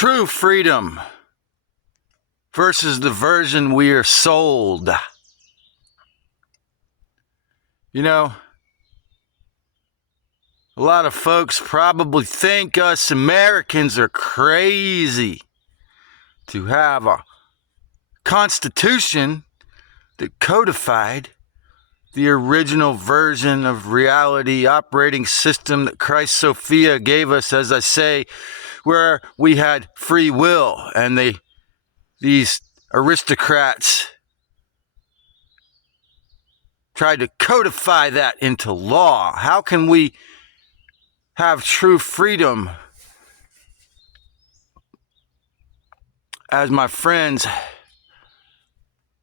True freedom versus the version we are sold. You know, a lot of folks probably think us Americans are crazy to have a constitution that codified the original version of reality operating system that Christ Sophia gave us, as I say, where we had free will, and these aristocrats tried to codify that into law. How can we have true freedom? As my friends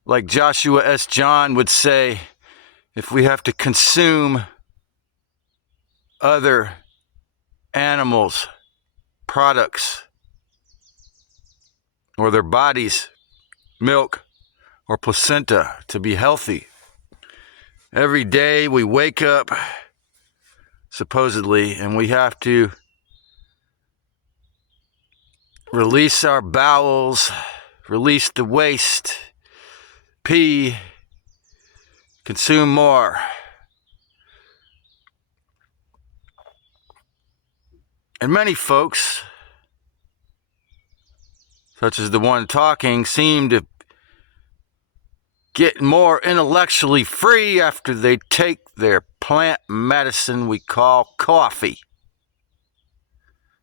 like Joshua S. John would say, if we have to consume other animals' products or their bodies' milk or placenta to be healthy. Every day we wake up, supposedly, and we have to release our bowels, release the waste, pee, consume more. And many folks, such as the one talking, seem to get more intellectually free after they take their plant medicine we call coffee,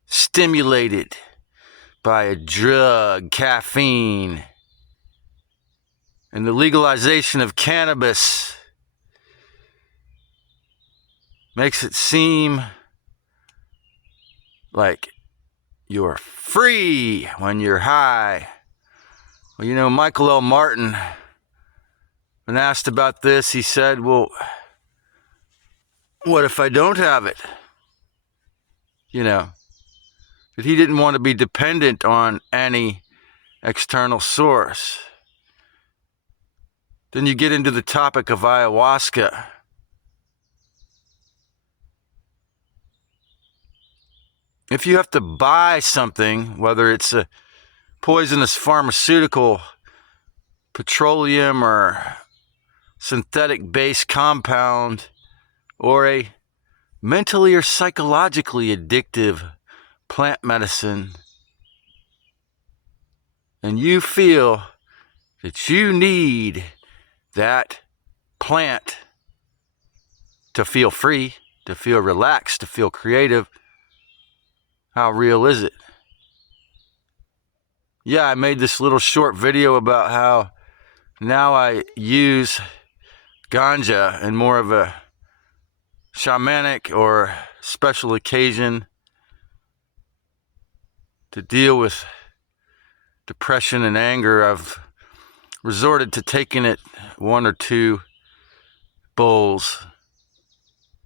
stimulated by a drug, caffeine. And the legalization of cannabis makes it seem like you're free when you're high. Well, you know, Michael L. Martin, when asked about this, he said, well, what if I don't have it? You know, that he didn't want to be dependent on any external source. Then you get into the topic of ayahuasca. If you have to buy something, whether it's a poisonous pharmaceutical, petroleum or synthetic-based compound, or a mentally or psychologically addictive plant medicine, and you feel that you need that plant to feel free, to feel relaxed, to feel creative, how real is it? Yeah, I made this little short video about how now I use ganja in more of a shamanic or special occasion to deal with depression and anger. I've resorted to taking it 1 or 2 bowls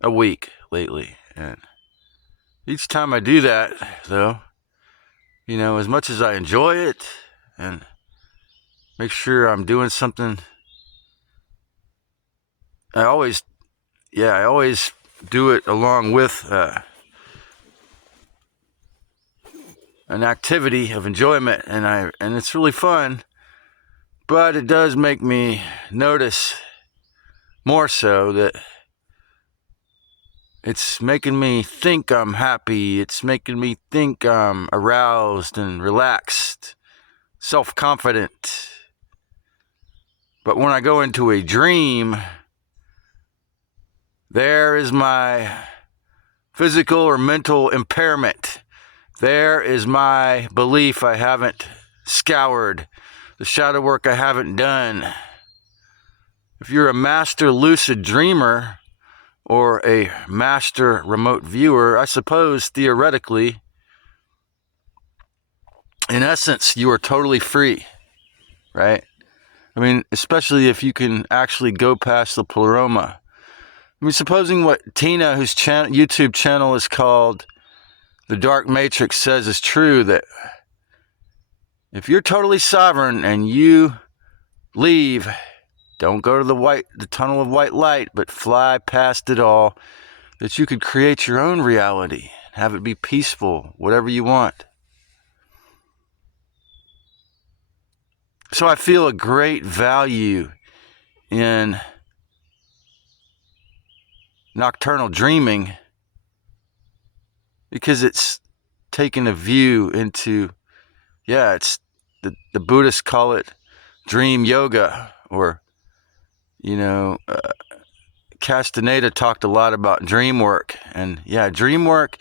a week lately. And each time I do that, though, you know, as much as I enjoy it and make sure I'm doing something, I always do it along with an activity of enjoyment, and it's really fun. But it does make me notice more so that it's making me think I'm happy. It's making me think I'm aroused and relaxed, self-confident. But when I go into a dream, there is my physical or mental impairment. There is my belief I haven't scoured, the shadow work I haven't done. If you're a master lucid dreamer or a master remote viewer, I suppose theoretically, in essence, you are totally free, right? I mean, especially if you can actually go past the pleroma. I mean, supposing what Tina, whose YouTube channel is called The Dark Matrix, says is true, that if you're totally sovereign and you leave, don't go to the tunnel of white light, but fly past it all, that you could create your own reality, have it be peaceful, whatever you want. So I feel a great value in nocturnal dreaming because it's taken a view into, it's the Buddhists call it dream yoga, or, Castaneda talked a lot about dream work. And dream work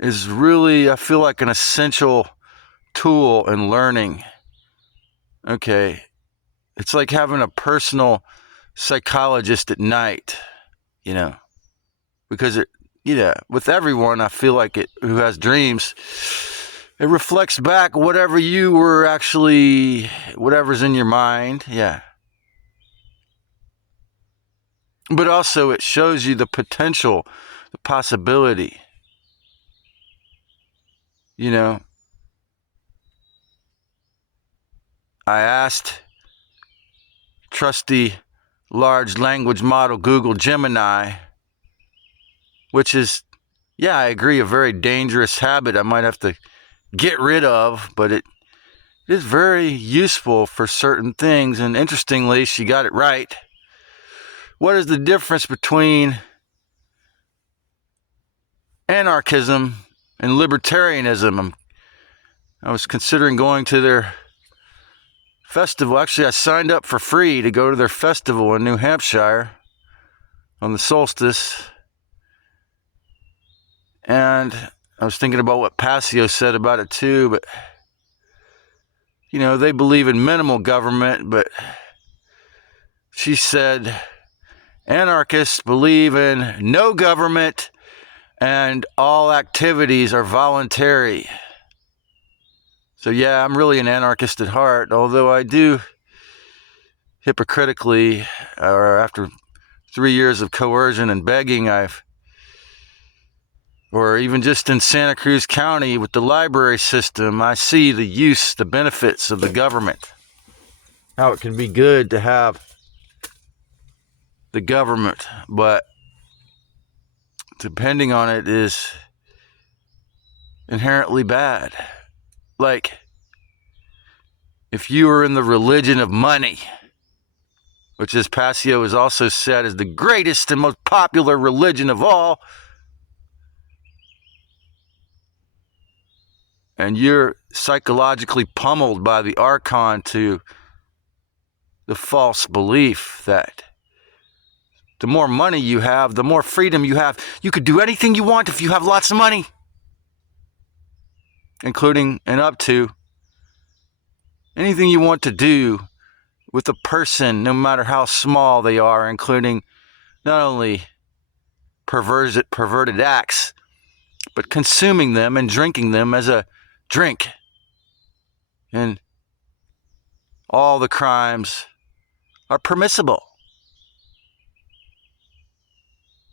is really, I feel like, an essential tool in learning. Okay. It's like having a personal psychologist at night, because with everyone, I feel like who has dreams, it reflects back whatever's in your mind. Yeah. But also it shows you the potential, the possibility. I asked trusty large language model Google Gemini, which is, I agree, a very dangerous habit I might have to get rid of, but it is very useful for certain things. And interestingly, she got it right. What is the difference between anarchism and libertarianism? I was considering going to their festival. Actually, I signed up for free to go to their festival in New Hampshire on the solstice. And I was thinking about what Passio said about it too, but they believe in minimal government, but she said anarchists believe in no government and all activities are voluntary. So I'm really an anarchist at heart, although I do hypocritically, or after 3 years of coercion and begging, or even just in Santa Cruz County with the library system, I see the benefits of the government. How it can be good to have the government, but depending on it is inherently bad. Like, if you are in the religion of money, which, as Passio has also said, is the greatest and most popular religion of all, and you're psychologically pummeled by the archon to the false belief that the more money you have, the more freedom you have. You could do anything you want if you have lots of money, including and up to anything you want to do with a person, no matter how small they are, including not only perverted acts, but consuming them and drinking them as a drink. And all the crimes are permissible.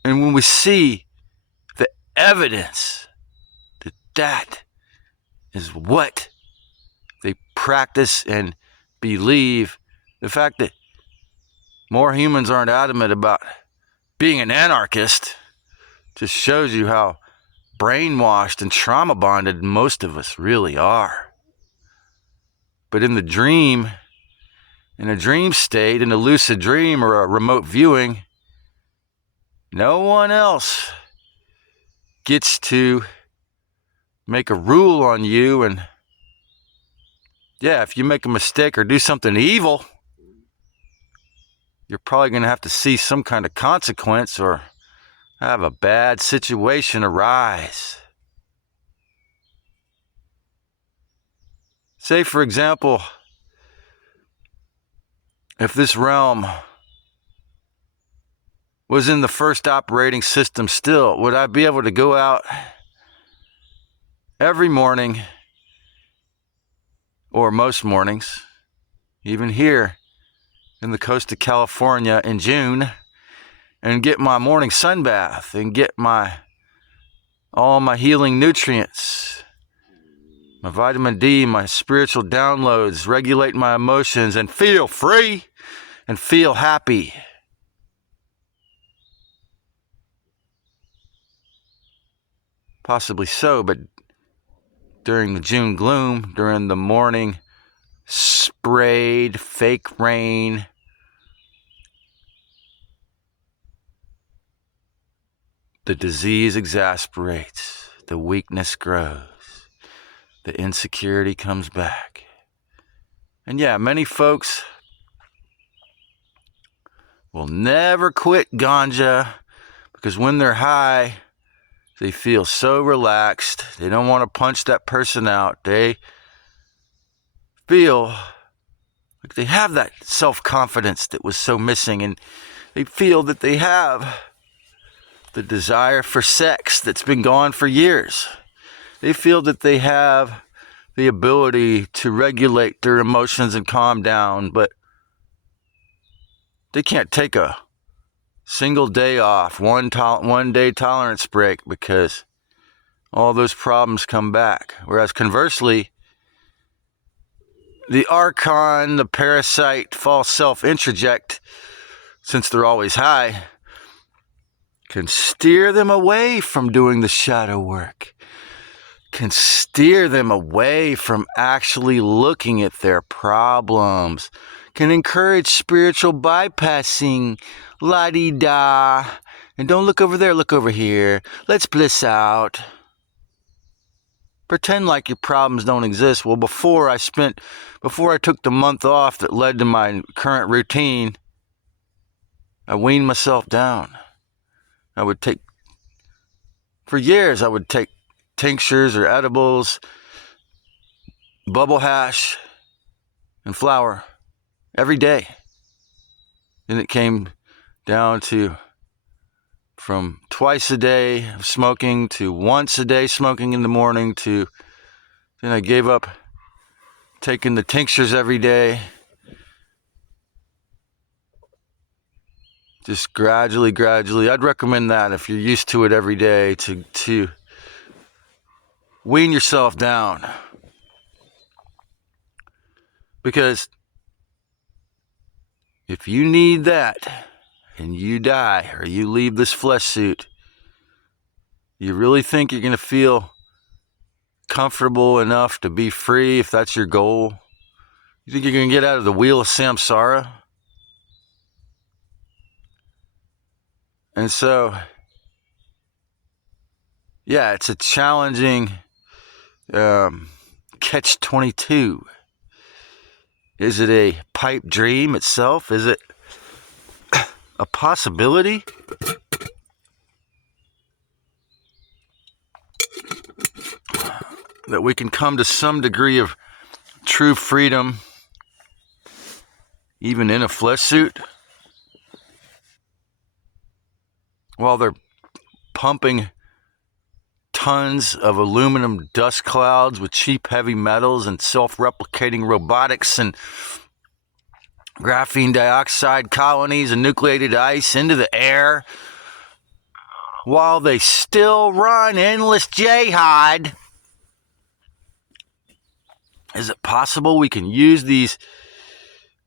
And when we see the evidence that is what they practice and believe, the fact that more humans aren't adamant about being an anarchist just shows you how brainwashed and trauma bonded most of us really are. But in a dream state, in a lucid dream or a remote viewing, no one else gets to make a rule on you. And if you make a mistake or do something evil, you're probably going to have to see some kind of consequence or have a bad situation arise. Say, for example, if this realm was in the first operating system still, would I be able to go out every morning, or most mornings, even here in the coast of California in June, and get my morning sun bath and get all my healing nutrients, my vitamin D, my spiritual downloads, regulate my emotions, and feel free and feel happy? Possibly so, but during the June gloom, during the morning sprayed, fake rain. The disease exasperates, the weakness grows, the insecurity comes back. And yeah, many folks will never quit ganja because when they're high, they feel so relaxed. They don't want to punch that person out. They feel like they have that self-confidence that was so missing, and they feel that they have the desire for sex that's been gone for years. They feel that they have the ability to regulate their emotions and calm down, but they can't take a single day off, one day tolerance break, because all those problems come back. Whereas conversely, the archon, the parasite, false self introject, since they're always high, can steer them away from doing the shadow work, can steer them away from actually looking at their problems, can encourage spiritual bypassing, la-di-da, and don't look over there, look over here, let's bliss out. Pretend like your problems don't exist. Well, before I took the month off that led to my current routine, I weaned myself down. For years, I would take tinctures or edibles, bubble hash, and flour every day. Then it came down to from twice a day of smoking to once a day smoking in the morning to then I gave up taking the tinctures every day. Just gradually, I'd recommend that if you're used to it every day to wean yourself down. Because if you need that and you die or you leave this flesh suit, you really think you're going to feel comfortable enough to be free if that's your goal? You think you're going to get out of the wheel of samsara? And so, yeah, it's a challenging catch-22. Is it a pipe dream itself? Is it a possibility? That we can come to some degree of true freedom even in a flesh suit? While they're pumping tons of aluminum dust clouds with cheap heavy metals and self-replicating robotics and graphene dioxide colonies and nucleated ice into the air, while they still run endless jihad. Is it possible we can use these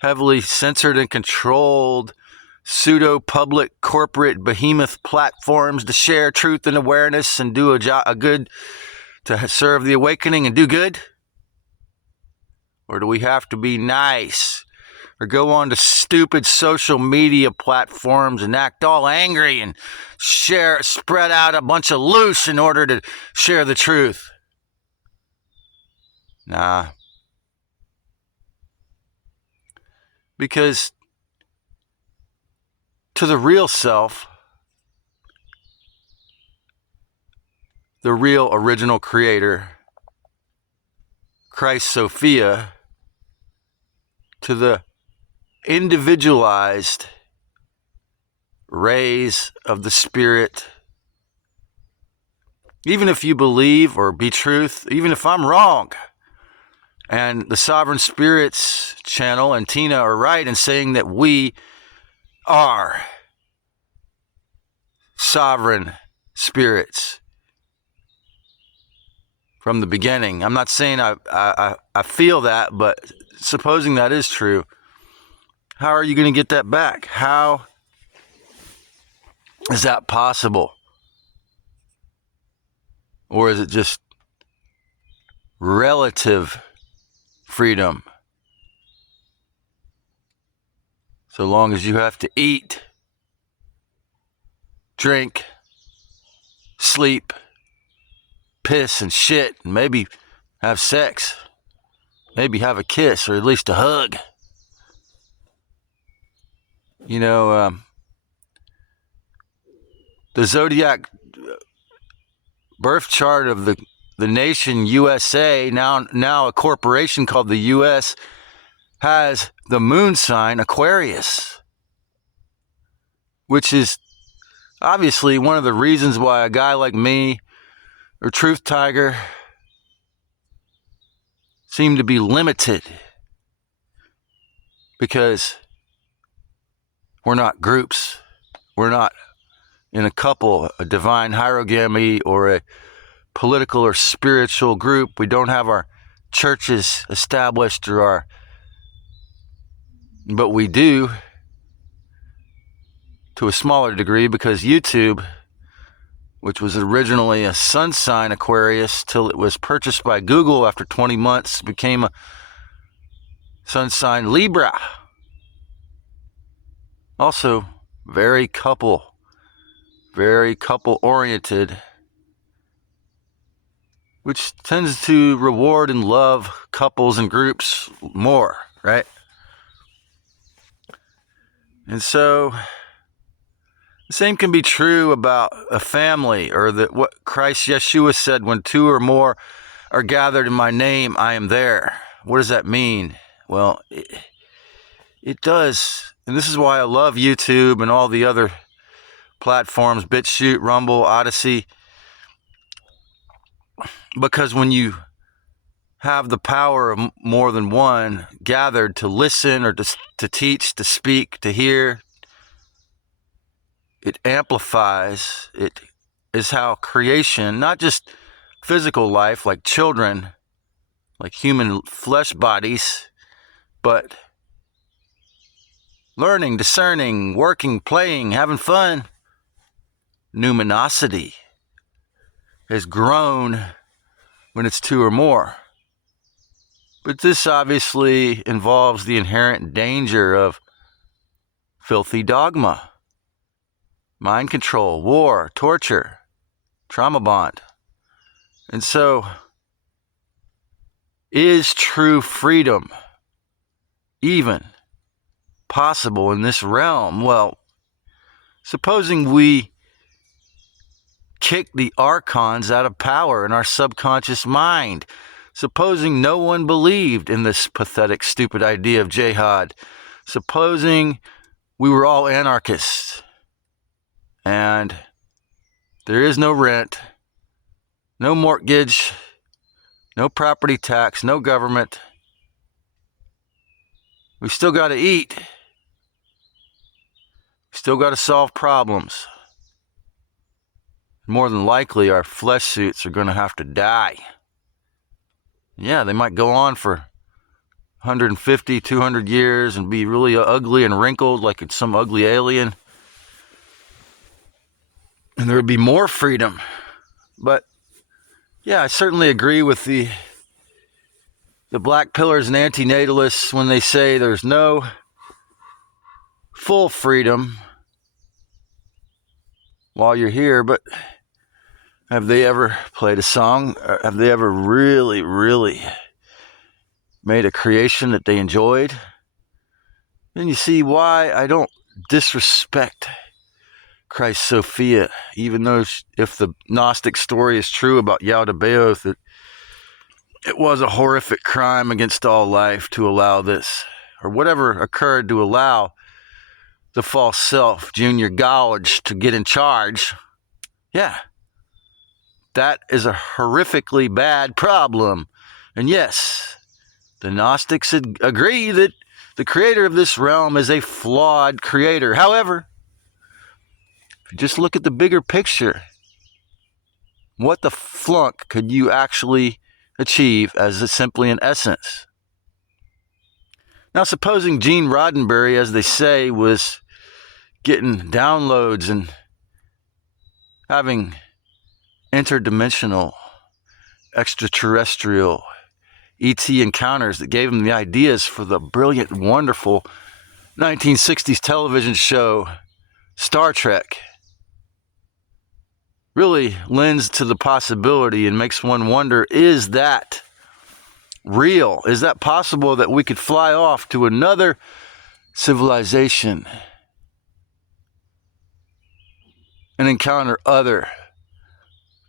heavily censored and controlled pseudo-public corporate behemoth platforms to share truth and awareness and do a good, to serve the awakening and do good? Or do we have to be nice? Or go on to stupid social media platforms and act all angry and spread out a bunch of loose in order to share the truth? Nah. Because to the real self, the real original creator, Christ Sophia, to the individualized rays of the Spirit, even if you believe or be truth, even if I'm wrong, and the Sovereign Spirits channel and Tina are right in saying that we are sovereign spirits from the beginning. I'm not saying I feel that, but supposing that is true, how are you going to get that back? How is that possible? Or is it just relative freedom? So long as you have to eat, drink, sleep, piss and shit, and maybe have sex, maybe have a kiss or at least a hug. You know, the zodiac birth chart of the nation USA, now a corporation called the US, has the moon sign Aquarius, which is obviously one of the reasons why a guy like me or Truth Tiger seem to be limited, because we're not groups. We're not in a couple, a divine hierogamy or a political or spiritual group. We don't have our churches established but we do to a smaller degree, because YouTube, which was originally a sun sign Aquarius till it was purchased by Google after 20 months, became a sun sign Libra. Also very couple oriented, which tends to reward and love couples and groups more, right? And so the same can be true about a family, or what Christ Yeshua said, when two or more are gathered in my name, I am there. What does that mean? Well, it does. And this is why I love YouTube and all the other platforms, BitChute, Rumble, Odyssey, because when you have the power of more than one gathered to listen or to teach, to speak, to hear, it amplifies. It is how creation, not just physical life like children, like human flesh bodies, but learning, discerning, working, playing, having fun, numinosity has grown when it's two or more. But this obviously involves the inherent danger of filthy dogma, mind control, war, torture, trauma bond. And so, is true freedom even possible in this realm? Well, supposing we kick the archons out of power in our subconscious mind, supposing no one believed in this pathetic, stupid idea of jihad, supposing we were all anarchists, and there is no rent, no mortgage, no property tax, no government. We still got to eat. We still got to solve problems. More than likely, our flesh suits are going to have to die. Yeah, they might go on for 150, 200 years and be really ugly and wrinkled like it's some ugly alien. And there would be more freedom. But yeah, I certainly agree with the black pillars and antinatalists when they say there's no full freedom while you're here. But have they ever played a song? Or have they ever really, really made a creation that they enjoyed? Then you see why I don't disrespect Christ Sophia, even though if the Gnostic story is true about Yaldabaoth, that it was a horrific crime against all life to allow this, or whatever occurred to allow the false self, Junior Gouge, to get in charge. Yeah, that is a horrifically bad problem. And yes, the Gnostics agree that the creator of this realm is a flawed creator. However, if you just look at the bigger picture, what the flunk could you actually achieve as simply an essence? Now, supposing Gene Roddenberry, as they say, was getting downloads and having interdimensional, extraterrestrial ET encounters that gave him the ideas for the brilliant, wonderful 1960s television show Star Trek really lends to the possibility and makes one wonder, is that real? Is that possible that we could fly off to another civilization and encounter other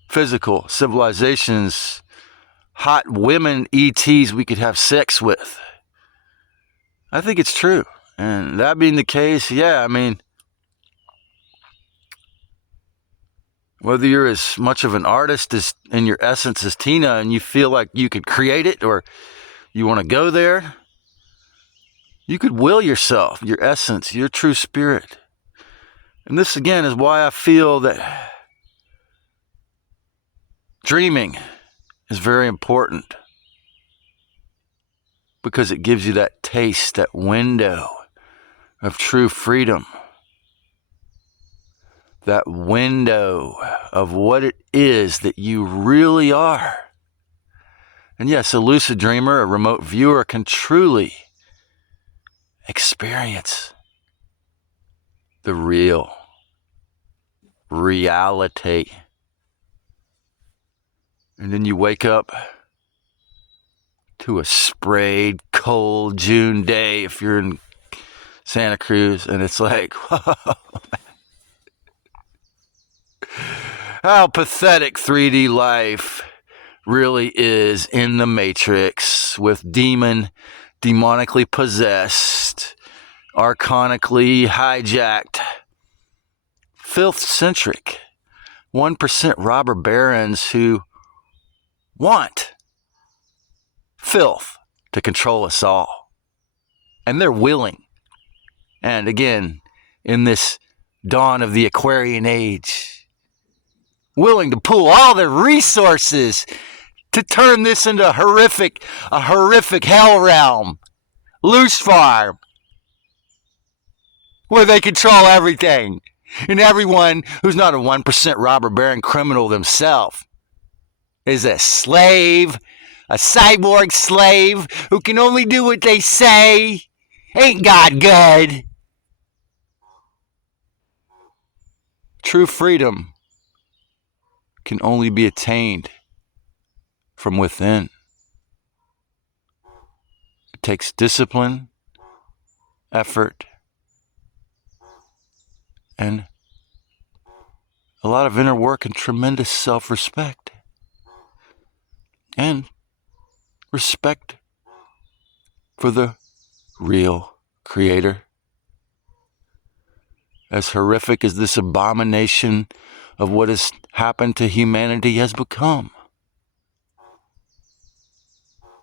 physical civilizations, hot women ETs we could have sex with? I think it's true. And that being the case, yeah, I mean, whether you're as much of an artist as in your essence as Tina and you feel like you could create it or you want to go there, you could will yourself, your essence, your true spirit. And this again is why I feel that dreaming is very important, because it gives you that taste, that window of true freedom, that window of what it is that you really are. And yes, a lucid dreamer, a remote viewer, can truly experience the real reality. And then you wake up to a sprayed, cold June day if you're in Santa Cruz, and it's like, whoa, how pathetic 3D life really is in the Matrix, with demonically possessed, archonically hijacked, filth-centric, 1% robber barons who want filth to control us all. And they're willing. And again, in this dawn of the Aquarian age, willing to pool all their resources to turn this into a horrific hell realm, loose farm, where they control everything. And everyone who's not a 1% robber baron criminal themselves is a slave, a cyborg slave who can only do what they say. Ain't God good? True freedom can only be attained from within. It takes discipline, effort, and a lot of inner work and tremendous self-respect. And respect for the real Creator. As horrific as this abomination of what has happened to humanity has become,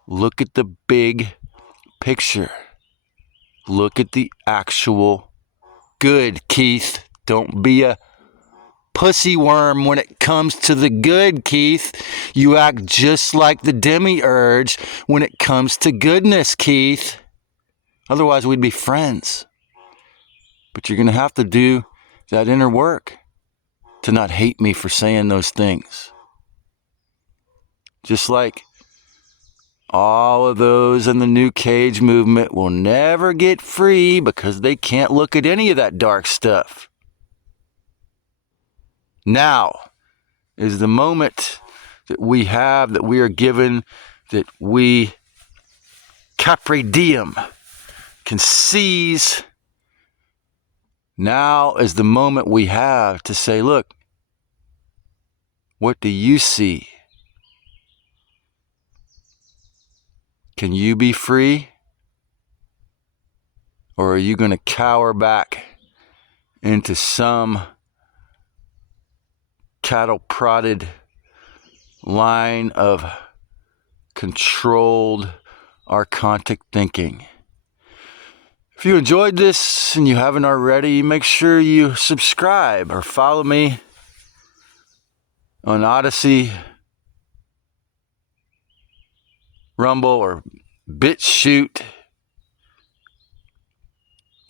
look at the big picture. Look at the actual good, Keith. Don't be a pussy worm when it comes to the good, Keith. You act just like the demiurge when it comes to goodness, Keith. Otherwise, we'd be friends. But you're going to have to do that inner work to not hate me for saying those things. Just like all of those in the New Cage movement will never get free because they can't look at any of that dark stuff. Now is the moment that we have, that we are given, that we, Capri Diem, can seize. Now is the moment we have to say, look, what do you see? Can you be free? Or are you going to cower back into some cattle-prodded line of controlled, archontic thinking? If you enjoyed this and you haven't already, make sure you subscribe or follow me on Odyssey, Rumble, or BitChute.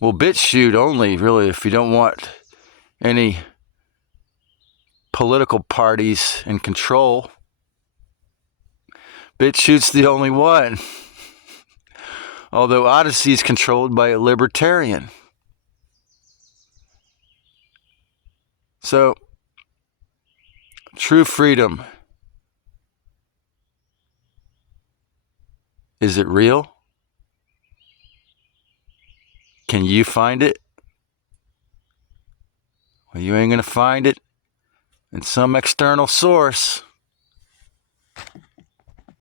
Well, BitChute only, really, if you don't want any political parties in control. BitChute's the only one. although Odyssey is controlled by a libertarian. So, true freedom, is it real? Can you find it? Well, you ain't going to find it in some external source.